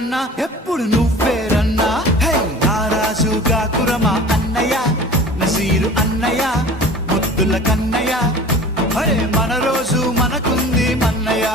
కన్నా ఎప్పుడు నువ్వేరన్నా? హై నారాజు కురమా అన్నయ్య నసీరు అన్నయ్య ముద్దుల కన్నయ్య. అరే మన రోజు మనకుంది మన్నయ్యా.